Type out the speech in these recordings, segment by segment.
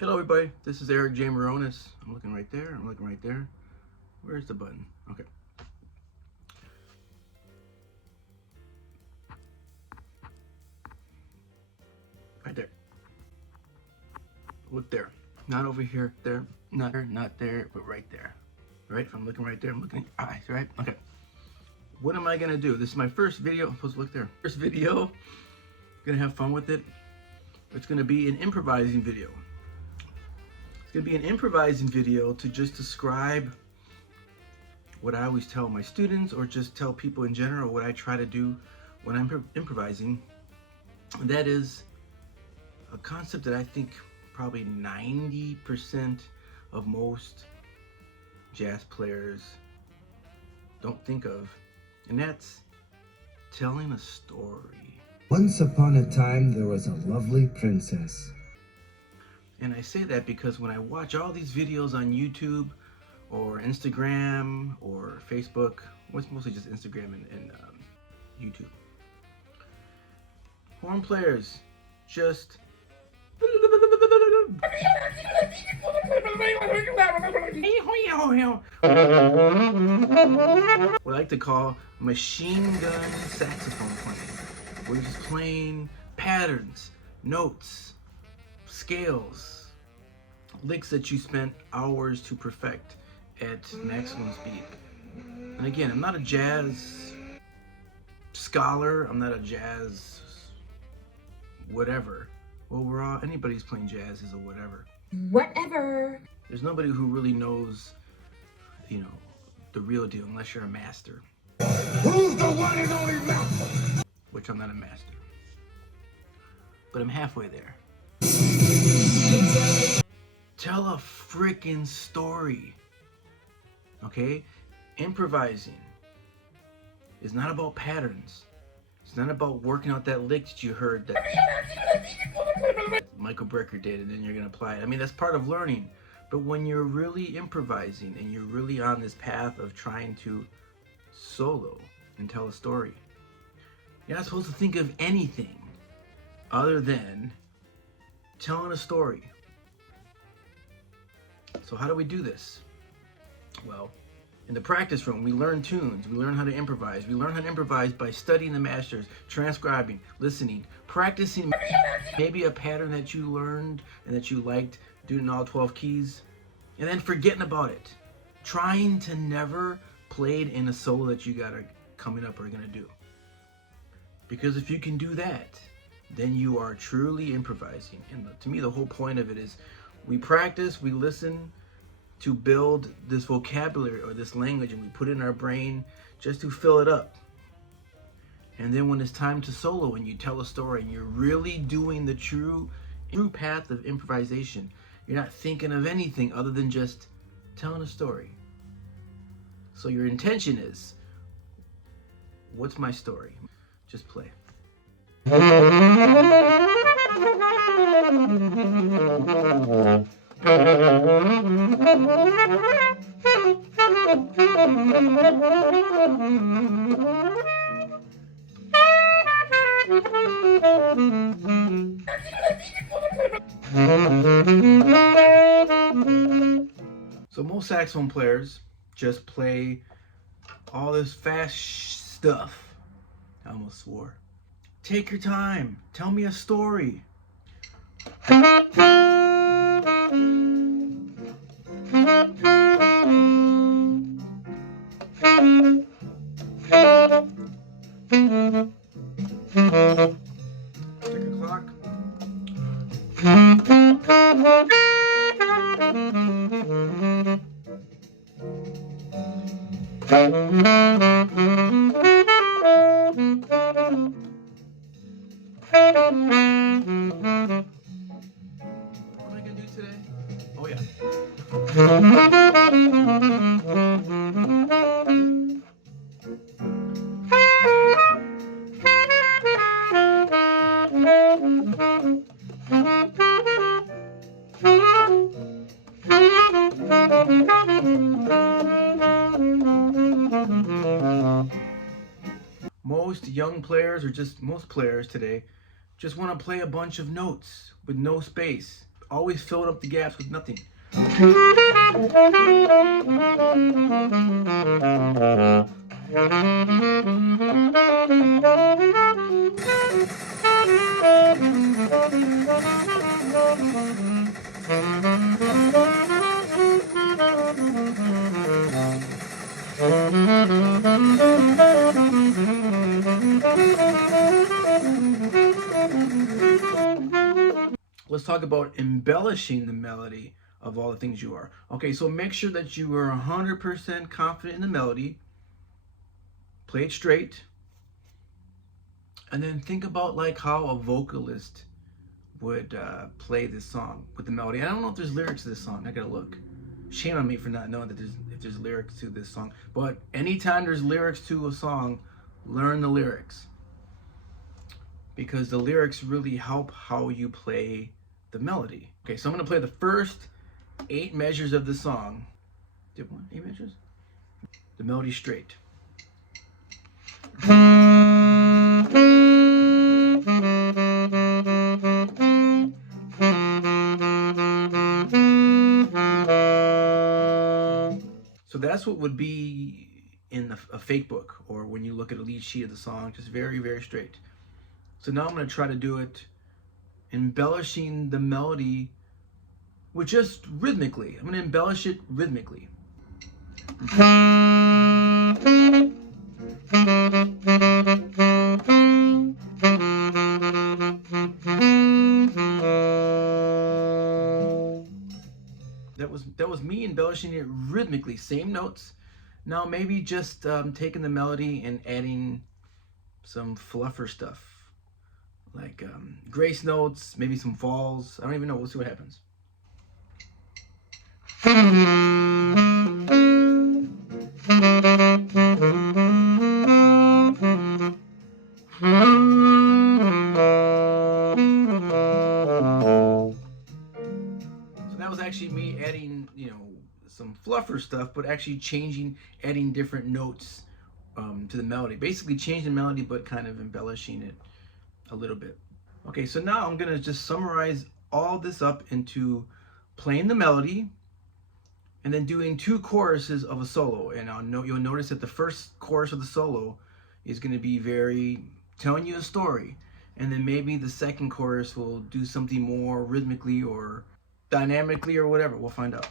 Hello everybody, this is Eric J. Moronis. I'm looking right there, I'm looking right there. Where's the button? Okay. Right there. Look there. Not over here, there, not there, but right there. Right? If I'm looking right there, I'm looking at your eyes, right? Okay. What am I gonna do? This is my first video. I'm supposed to look there. First video. Gonna have fun with it. It's gonna be an improvising video. It's gonna be an improvising video to just describe what I always tell my students, or just tell people in general what I try to do when I'm improvising. And that is a concept that I think probably 90% of most jazz players don't think of, and that's telling a story. Once upon a time, there was a lovely princess. And I say that because when I watch all these videos on YouTube or Instagram or Facebook, well, it's mostly just Instagram and YouTube. Horn players just what I like to call machine gun saxophone playing. We're just playing patterns, notes, scales, licks that you spent hours to perfect at maximum speed. And again, I'm not a jazz scholar, I'm not a jazz whatever. Well, we're all, anybody's playing jazz is a whatever. Whatever. There's nobody who really knows, the real deal unless you're a master. Who's the one and only master? Which I'm not a master. But I'm halfway there. Tell a freaking story. Okay? Improvising is not about patterns. It's not about working out that lick that you heard that Michael Brecker did, and then you're going to apply it. I mean, that's part of learning. But when you're really improvising and you're really on this path of trying to solo and tell a story, you're not supposed to think of anything other than telling a story. So how do we do this? Well, in the practice room, we learn tunes, we learn how to improvise. We learn how to improvise by studying the masters, transcribing, listening, practicing maybe a pattern that you learned and that you liked, doing all 12 keys, and then forgetting about it. Trying to never play it in a solo that you got coming up or gonna do. Because if you can do that, then you are truly improvising. And to me, the whole point of it is we practice, we listen to build this vocabulary or this language, and we put it in our brain just to fill it up. And then when it's time to solo and you tell a story and you're really doing the true path of improvisation, you're not thinking of anything other than just telling a story. So your intention is, what's my story? Just play. So most saxophone players just play all this fast stuff. I almost swore. Take your time. Tell me a story. Tick a clock. What am I gonna do today? Oh yeah. Most young players, or just most players today, just want to play a bunch of notes with no space. Always filling up the gaps with nothing. Let's talk about embellishing the melody of all the things you are. Okay, so make sure that you are 100% confident in the melody. Play it straight. And then think about like how a vocalist would play this song with the melody. I don't know if there's lyrics to this song. I gotta look. Shame on me for not knowing that if there's lyrics to this song. But anytime there's lyrics to a song, learn the lyrics. Because the lyrics really help how you play the melody. Okay, so I'm gonna play the first 8 measures of the song. Did one 8 measures? The melody straight. So that's what would be in a fake book, or when you look at a lead sheet of the song, just very, very straight. So now I'm going to try to do it embellishing the melody with just rhythmically. I'm going to embellish it rhythmically. That was me embellishing it rhythmically, same notes. Now maybe just taking the melody and adding some fluffer stuff, like grace notes, maybe some falls. I don't even know. We'll see what happens. So that was actually me adding, some fluffer stuff, but actually adding different notes to the melody. Basically changing the melody, but kind of embellishing it a little bit. Okay, so now I'm gonna just summarize all this up into playing the melody and then doing 2 choruses of a solo. And you'll notice that the first chorus of the solo is gonna be very telling you a story. And then maybe the second chorus will do something more rhythmically or dynamically or whatever. We'll find out.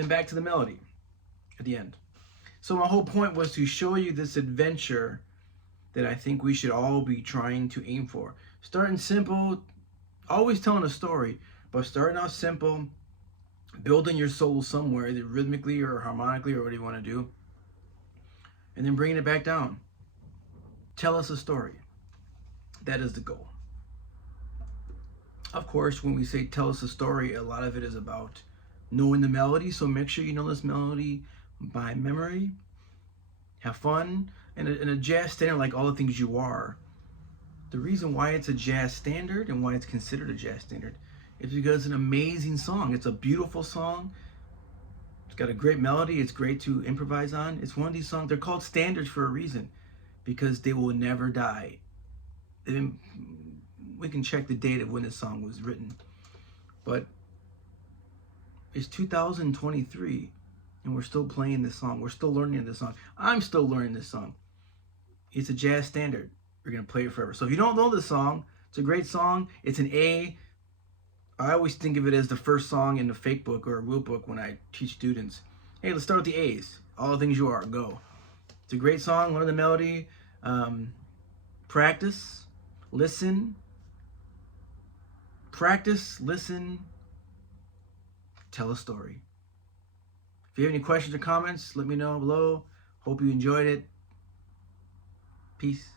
then back to the melody at the end. So my whole point was to show you this adventure that I think we should all be trying to aim for. Starting simple, always telling a story, but starting out simple, building your soul somewhere, either rhythmically or harmonically or whatever you want to do, and then bringing it back down. Tell us a story. That is the goal. Of course, when we say tell us a story, a lot of it is about knowing the melody, so make sure you know this melody by memory. Have fun. And a jazz standard, like All the Things You Are, the reason why it's a jazz standard and why it's considered a jazz standard is because it's an amazing song. It's a beautiful song. It's got a great melody. It's great to improvise on. It's one of these songs, they're called standards for a reason, because they will never die. We can check the date of when this song was written, but it's 2023 and we're still playing this song. We're still learning this song. I'm still learning this song. It's a jazz standard. We're going to play it forever. So if you don't know this song, it's a great song. It's an A. I always think of it as the first song in the fake book or real book when I teach students. Hey, let's start with the A's. All the Things You Are, go. It's a great song. Learn the melody. Practice. Listen. Practice. Listen. Tell a story. If you have any questions or comments, let me know below. Hope you enjoyed it. Peace.